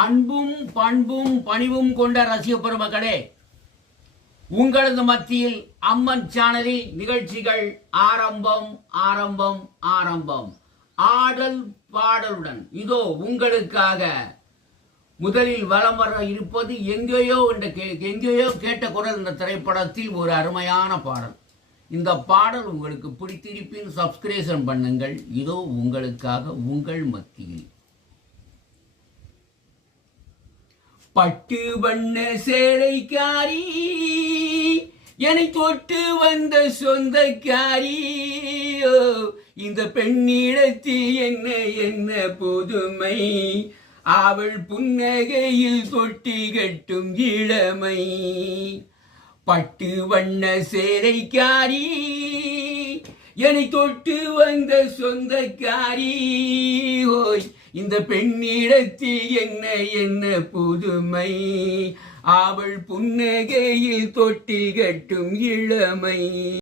அன்பும் பண்பும் பணிவும் கொண்ட ரசிக பெருமக்களே, உங்களது மத்தியில் அம்மன் சேனலில் நிகழ்ச்சிகள் ஆரம்பம் ஆரம்பம் ஆரம்பம். ஆடல் பாடலுடன் இதோ உங்களுக்காக முதலில் வலம் வர இருப்பது எங்கேயோ கேட்ட குரல் என்ற திரைப்படத்தில் ஒரு அருமையான பாடல். இந்த பாடல் உங்களுக்கு பிடித்திருப்பின் சப்ஸ்கிரைப் பண்ணுங்கள். இதோ உங்களுக்காக உங்கள் மத்தியில். பட்டு வண்ண சேலைக்காரி, என்னை தொட்டு வந்த சொந்தக்காரி, இந்த பெண்ணிடத்தில் என்ன என்ன புதுமை, அவள் புன்னகையில் தொட்டி கட்டும் இளமை. பட்டு வண்ண சேலைக்காரி, என்னை தொட்டு வந்த சொந்தக்காரி, ஓய் இந்த பெண்ணிடத்தில் என்ன என்ன புதுமை, அவள் புன்னகையில் தொட்டி கட்டும் இளமை.